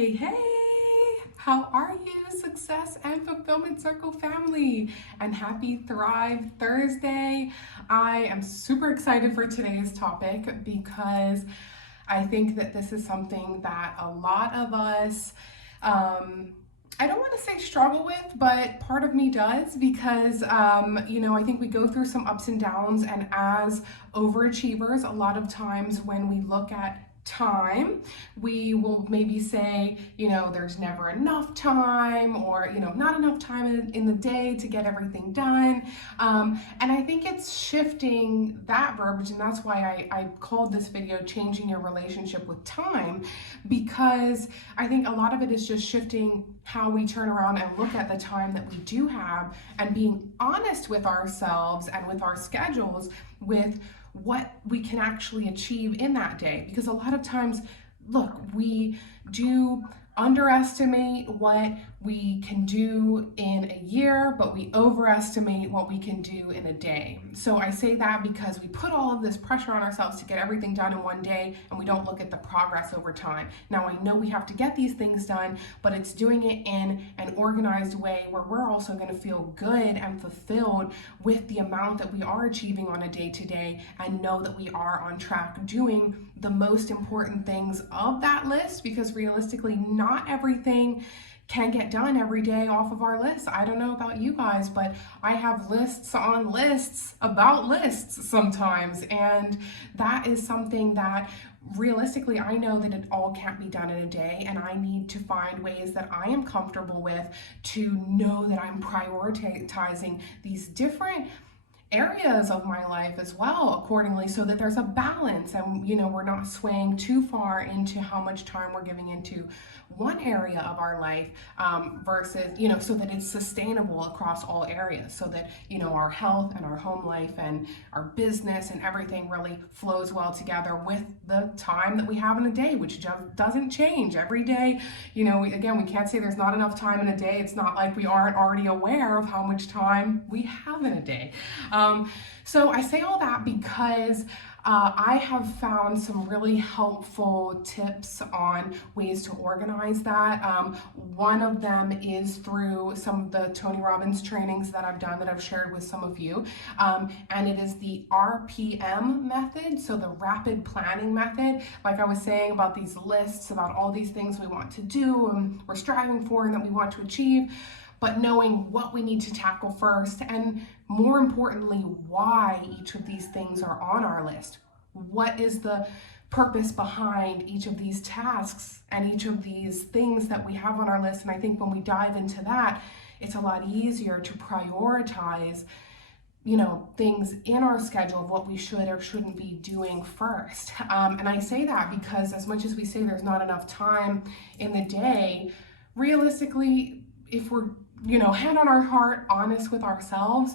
Hey, hey, how are you, Success and Fulfillment Circle family? And happy Thrive Thursday. I am super excited for today's topic because I think that this is something that a lot of us, I don't want to say struggle with, but part of me does because, I think we go through some ups and downs. And as overachievers, a lot of times when we look at time, we will maybe say, there's never enough time, or, not enough time in the day to get everything done. And I think it's shifting that verbiage, and that's why I called this video Changing Your Relationship with Time, because I think a lot of it is just shifting how we turn around and look at the time that we do have, and being honest with ourselves and with our schedules with what we can actually achieve in that day. Because a lot of times, look, we do underestimate what we can do in a year, but we overestimate what we can do in a day. So I say that because we put all of this pressure on ourselves to get everything done in one day, and we don't look at the progress over time. Now, I know we have to get these things done, but it's doing it in an organized way where we're also going to feel good and fulfilled with the amount that we are achieving on a day-to-day, and know that we are on track doing the most important things of that list, because realistically, not everything can get done every day off of our list. I don't know about you guys, but I have lists on lists about lists sometimes, and that is something that realistically I know that it all can't be done in a day, and I need to find ways that I am comfortable with to know that I'm prioritizing these different areas of my life as well accordingly, so that there's a balance, and we're not swaying too far into how much time we're giving into one area of our life, versus so that it's sustainable across all areas, so that our health and our home life and our business and everything really flows well together with the time that we have in a day, which just doesn't change every day. We can't say there's not enough time in a day. It's not like we aren't already aware of how much time we have in a day. So I say all that because I have found some really helpful tips on ways to organize that. One of them is through some of the Tony Robbins trainings that I've done, that I've shared with some of you. And it is the RPM method, so the rapid planning method. Like I was saying about these lists, about all these things we want to do and we're striving for and that we want to achieve, but knowing what we need to tackle first, and more importantly, why each of these things are on our list. What is the purpose behind each of these tasks and each of these things that we have on our list? And I think when we dive into that, it's a lot easier to prioritize things in our schedule of what we should or shouldn't be doing first. And I say that because as much as we say there's not enough time in the day, realistically, if we're hand on our heart, honest with ourselves,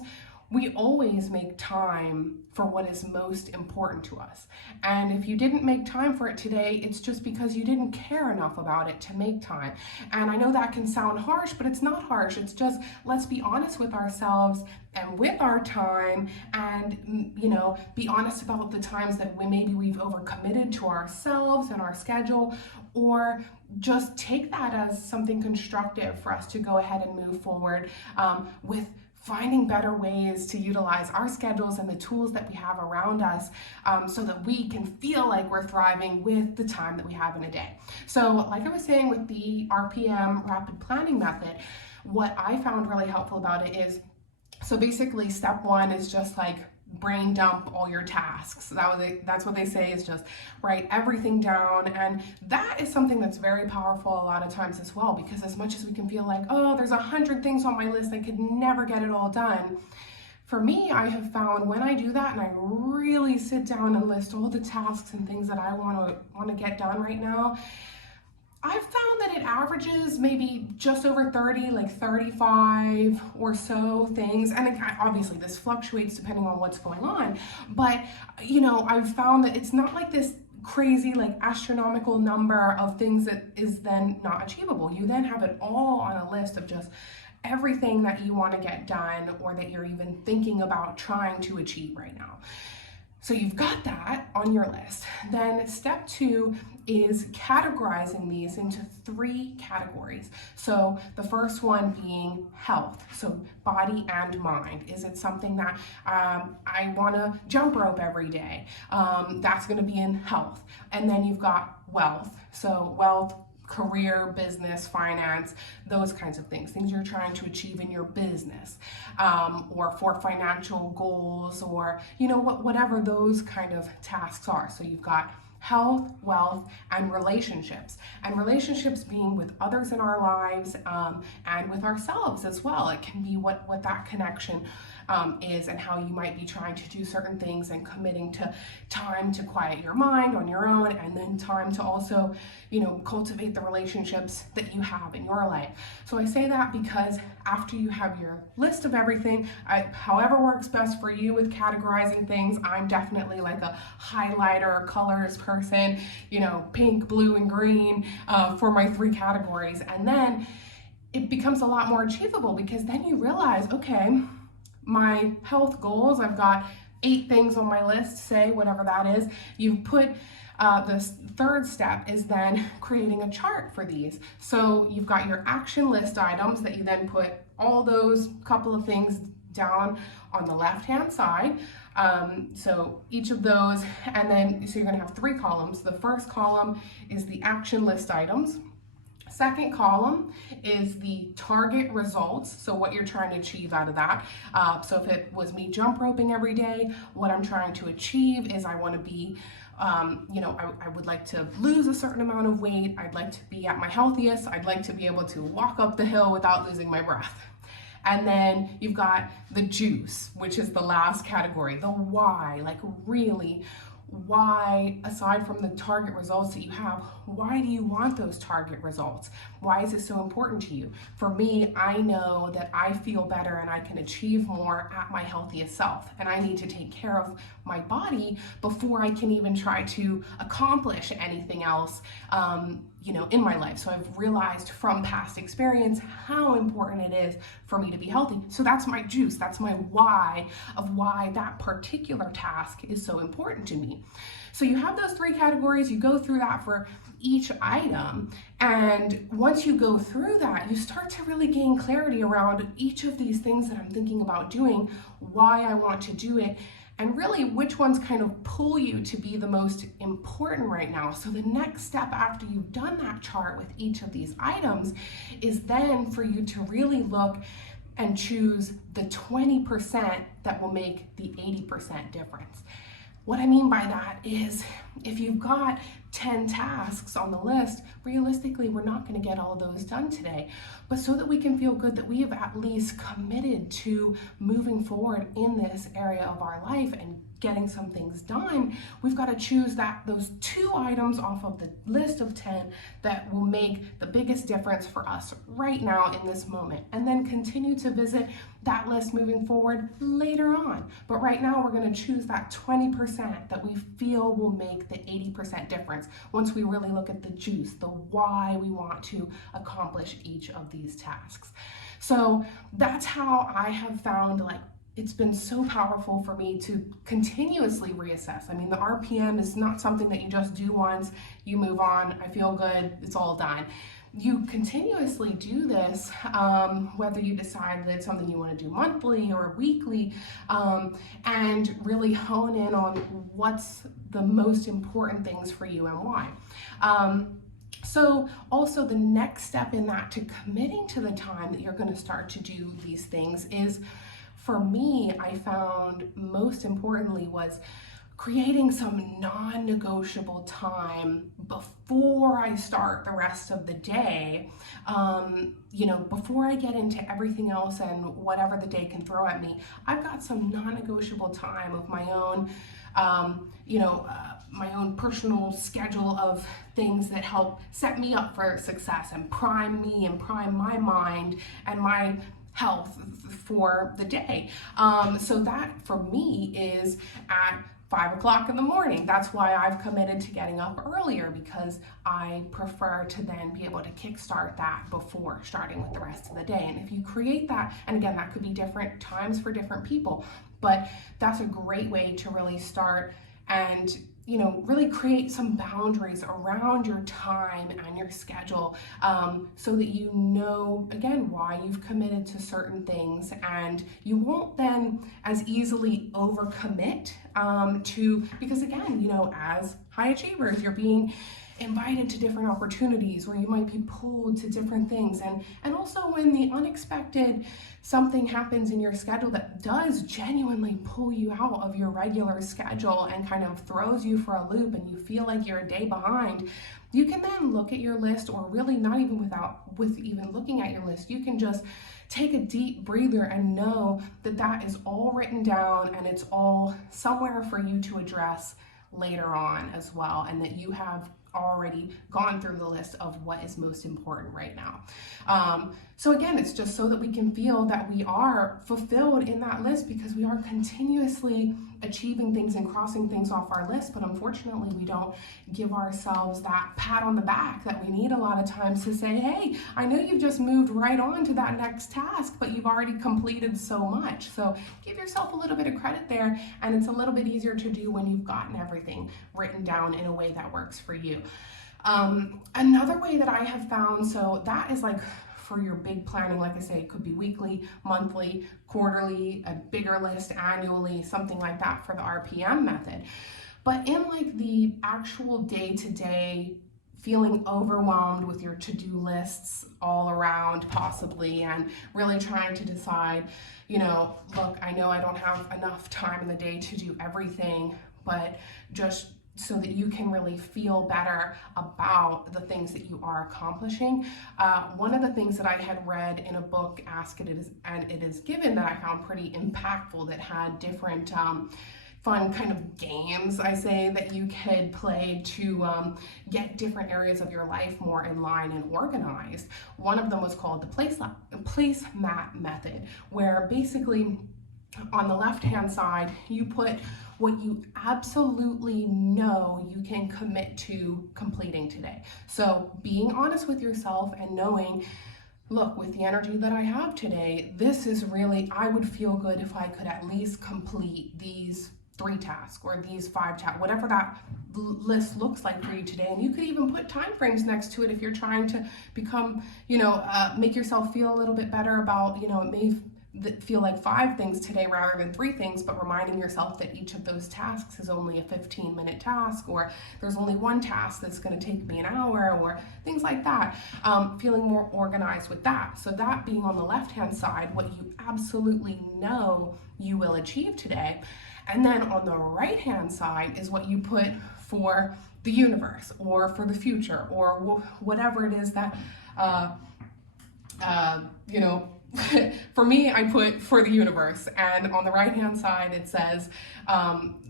we always make time for what is most important to us. And if you didn't make time for it today, it's just because you didn't care enough about it to make time. And I know that can sound harsh, but it's not harsh. It's just, let's be honest with ourselves and with our time, and be honest about the times that we've overcommitted to ourselves and our schedule, or just take that as something constructive for us to go ahead and move forward with finding better ways to utilize our schedules and the tools that we have around us, so that we can feel like we're thriving with the time that we have in a day. So like I was saying with the RPM rapid planning method, what I found really helpful about it is, so basically step one is just like brain dump all your tasks. That's what they say, is just write everything down. And that is something that's very powerful a lot of times as well, because as much as we can feel like, oh, there's 100 things on my list, I could never get it all done. For me, I have found when I do that and I really sit down and list all the tasks and things that I want to get done right now, I've found that it averages maybe just over 30, like 35 or so things. And obviously this fluctuates depending on what's going on. But, I've found that it's not like this crazy, like astronomical number of things that is then not achievable. You then have it all on a list of just everything that you want to get done, or that you're even thinking about trying to achieve right now. So you've got that on your list. Then step two is categorizing these into 3 categories. So the first one being health, so body and mind. Is it something that I want to jump rope every day? That's going to be in health. And then you've got wealth. So wealth, career, business, finance, those kinds of things you're trying to achieve in your business, or for financial goals, or whatever those kind of tasks are. So you've got health, wealth, and relationships. And relationships being with others in our lives, and with ourselves as well. It can be what that connection is, and how you might be trying to do certain things and committing to time to quiet your mind on your own, and then time to also, cultivate the relationships that you have in your life. So I say that because after you have your list of everything, however works best for you with categorizing things, I'm definitely like a highlighter, colors person, pink, blue, and green for my 3 categories. And then it becomes a lot more achievable, because then you realize, okay, my health goals, I've got 8 things on my list, say whatever that is. You've put the third step is then creating a chart for these. So you've got your action list items that you then put all those couple of things down on the left-hand side. So each of those, and then, so you're gonna have 3 columns. The first column is the action list items. Second column is the target results, so what you're trying to achieve out of that. So if it was me jump roping every day, what I'm trying to achieve is I want to be, I would like to lose a certain amount of weight. I'd like to be at my healthiest. I'd like to be able to walk up the hill without losing my breath. And then you've got the juice, which is the last category, the why, like really, why, aside from the target results that you have, why do you want those target results? Why is it so important to you? For me, I know that I feel better and I can achieve more at my healthiest self, and I need to take care of my body before I can even try to accomplish anything else in my life. So I've realized from past experience how important it is for me to be healthy. So that's my juice, that's my why of why that particular task is so important to me. So you have those 3 categories, you go through that for each item, and once you go through that, you start to really gain clarity around each of these things that I'm thinking about doing, why I want to do it, and really which ones kind of pull you to be the most important right now. So the next step after you've done that chart with each of these items is then for you to really look and choose the 20% that will make the 80% difference. What I mean by that is, if you've got 10 tasks on the list, realistically, we're not going to get all of those done today. But so that we can feel good that we have at least committed to moving forward in this area of our life and getting some things done, we've got to choose those 2 items off of the list of 10 that will make the biggest difference for us right now in this moment, and then continue to visit that list moving forward later on. But right now we're going to choose that 20% that we feel will make the 80% difference once we really look at the juice, the why we want to accomplish each of these tasks. So that's how I have found, it's been so powerful for me to continuously reassess. I mean, the RPM is not something that you just do once, you move on, I feel good, it's all done. You continuously do this, whether you decide that it's something you want to do monthly or weekly, and really hone in on what's the most important things for you and why. So also the next step in that, to committing to the time that you're going to start to do these things, is, for me, I found most importantly was creating some non-negotiable time before I start the rest of the day, before I get into everything else and whatever the day can throw at me. I've got some non-negotiable time of my own, my own personal schedule of things that help set me up for success and prime me and prime my mind and my health for the day. So that for me is at 5 o'clock in the morning. That's why I've committed to getting up earlier, because I prefer to then be able to kickstart that before starting with the rest of the day. And if you create that, and again, that could be different times for different people, but that's a great way to really start and really create some boundaries around your time and your schedule, so that you know, again, why you've committed to certain things, and you won't then as easily overcommit, because again, as high achievers, you're being invited to different opportunities where you might be pulled to different things, and also when the unexpected something happens in your schedule that does genuinely pull you out of your regular schedule and kind of throws you for a loop and you feel like you're a day behind, you can then look at your list, or really not even with even looking at your list, you can just take a deep breather and know that that is all written down and it's all somewhere for you to address later on as well, and that you have already gone through the list of what is most important right now. So again, it's just so that we can feel that we are fulfilled in that list, because we are continuously achieving things and crossing things off our list, but unfortunately we don't give ourselves that pat on the back that we need a lot of times to say, hey, I know you've just moved right on to that next task, but you've already completed so much. So give yourself a little bit of credit there, and it's a little bit easier to do when you've gotten everything written down in a way that works for you. Another way that I have found, so that is like for your big planning, like I say, it could be weekly, monthly, quarterly, a bigger list annually, something like that for the RPM method. But in like the actual day-to-day, feeling overwhelmed with your to-do lists all around possibly, and really trying to decide, look, I know I don't have enough time in the day to do everything, but just so that you can really feel better about the things that you are accomplishing. One of the things that I had read in a book, Ask It Is and It Is Given, that I found pretty impactful, that had different fun kind of games, I say, that you could play to get different areas of your life more in line and organized. One of them was called the placemat method, where basically on the left-hand side, you put what you absolutely know you can commit to completing today. So being honest with yourself and knowing, look, with the energy that I have today, this is really, I would feel good if I could at least complete these 3 tasks or these 5 tasks, whatever that list looks like for you today. And you could even put time frames next to it if you're trying to become, make yourself feel a little bit better about, it may feel like 5 things today rather than 3 things, but reminding yourself that each of those tasks is only a 15-minute task, or there's only one task that's going to take me an hour, or things like that. Feeling more organized with that. So that being on the left-hand side, what you absolutely know you will achieve today. And then on the right-hand side is what you put for the universe, or for the future, or whatever it is that, for me, I put for the universe, and on the right-hand side it says,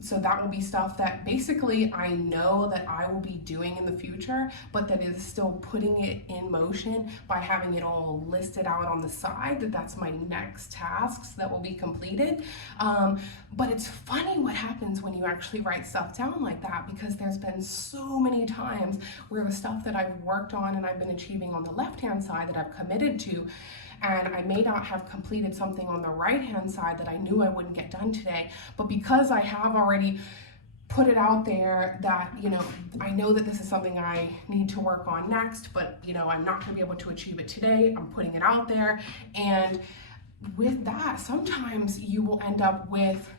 so that will be stuff that basically I know that I will be doing in the future, but that is still putting it in motion by having it all listed out on the side, that's my next tasks that will be completed. But it's funny what happens when you actually write stuff down like that, because there's been so many times where the stuff that I've worked on and I've been achieving on the left-hand side that I've committed to, and I may not have completed something on the right-hand side that I knew I wouldn't get done today, but because I have already put it out there that, I know that this is something I need to work on next, but, I'm not going to be able to achieve it today, I'm putting it out there. And with that, sometimes you will end up with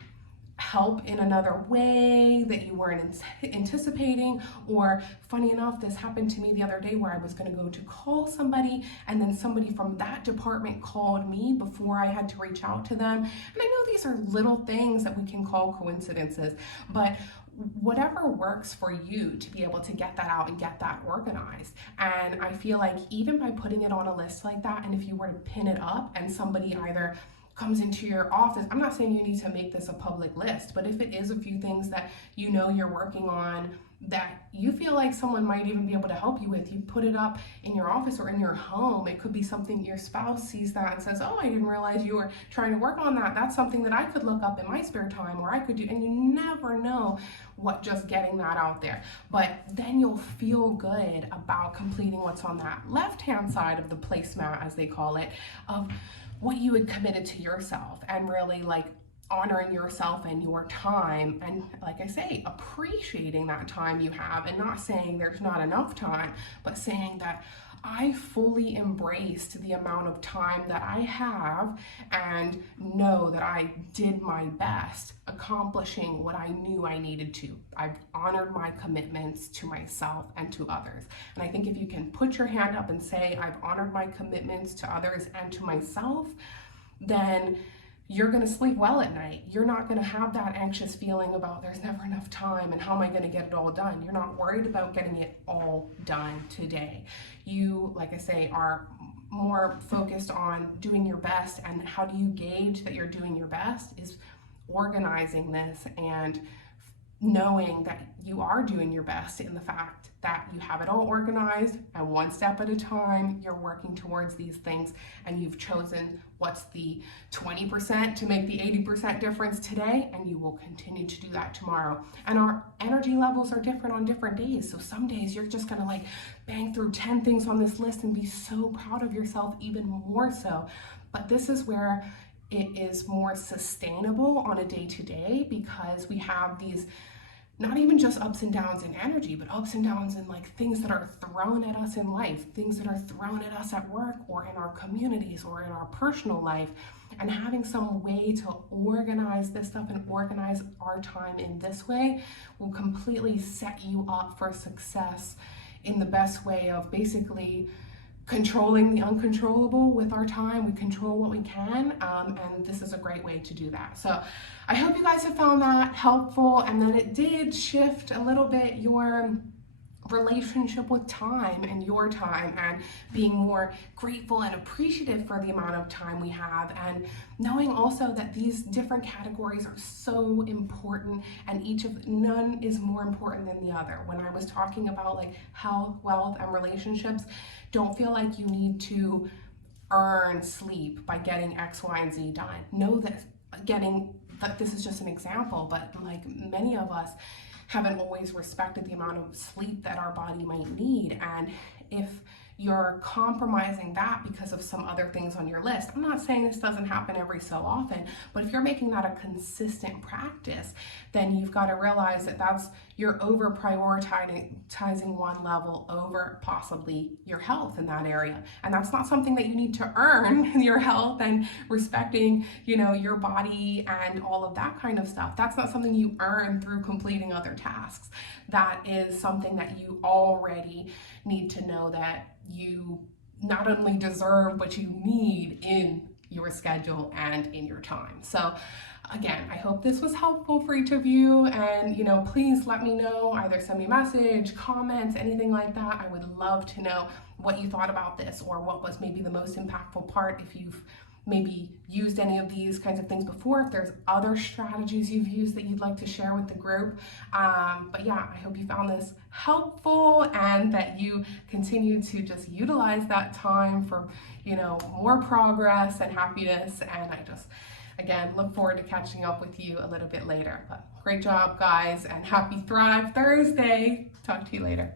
help in another way that you weren't anticipating. Or funny enough, this happened to me the other day where I was going to go to call somebody, and then somebody from that department called me before I had to reach out to them. And I know these are little things that we can call coincidences, but whatever works for you to be able to get that out and get that organized. And I feel like even by putting it on a list like that, and if you were to pin it up and somebody either comes into your office, I'm not saying you need to make this a public list, but if it is a few things that you're working on that you feel like someone might even be able to help you with, you put it up in your office or in your home. It could be something your spouse sees that and says, oh, I didn't realize you were trying to work on that. That's something that I could look up in my spare time, or I could do, and you never know what just getting that out there. But then you'll feel good about completing what's on that left-hand side of the placemat, as they call it, of what you had committed to yourself, and really like honoring yourself and your time, and like I say, appreciating that time you have, and not saying there's not enough time, but saying that I fully embraced the amount of time that I have and know that I did my best accomplishing what I knew I needed to. I've honored my commitments to myself and to others. And I think if you can put your hand up and say, I've honored my commitments to others and to myself, then you're going to sleep well at night. You're not going to have that anxious feeling about there's never enough time and how am I going to get it all done. You're not worried about getting it all done today. You, like I say, are more focused on doing your best, and how do you gauge that you're doing your best is organizing this and knowing that you are doing your best in the fact that you have it all organized, and one step at a time you're working towards these things, and you've chosen what's the 20% to make the 80% difference today, and you will continue to do that tomorrow. And our energy levels are different on different days, so some days you're just gonna like bang through 10 things on this list and be so proud of yourself, even more so. But this is where it is more sustainable on a day-to-day, because we have these not even just ups and downs in energy, but ups and downs in like things that are thrown at us in life, things that are thrown at us at work or in our communities or in our personal life. And having some way to organize this stuff and organize our time in this way will completely set you up for success in the best way of basically controlling the uncontrollable with our time. We control what we can, and this is a great way to do that. So I hope you guys have found that helpful, and that it did shift a little bit your relationship with time and your time, and being more grateful and appreciative for the amount of time we have, and knowing also that these different categories are so important, and none is more important than the other. When I was talking about like health, wealth, and relationships, don't feel like you need to earn sleep by getting X, Y, and Z done. Know that this is just an example, but like many of us haven't always respected the amount of sleep that our body might need. And if you're compromising that because of some other things on your list, I'm not saying this doesn't happen every so often, but if you're making that a consistent practice, then you've got to realize that you're over prioritizing one level over possibly your health in that area. And that's not something that you need to earn, your health and respecting, your body and all of that kind of stuff. That's not something you earn through completing other tasks. That is something that you already need to know that you not only deserve, but you need in your schedule and in your time. So again, I hope this was helpful for each of you, and please let me know, either send me a message, comments, anything like that. I would love to know what you thought about this, or what was maybe the most impactful part, if you've maybe used any of these kinds of things before, if there's other strategies you've used that you'd like to share with the group. But yeah, I hope you found this helpful, and that you continue to just utilize that time for, more progress and happiness. And I just, again, look forward to catching up with you a little bit later. But great job, guys, and happy Thrive Thursday. Talk to you later.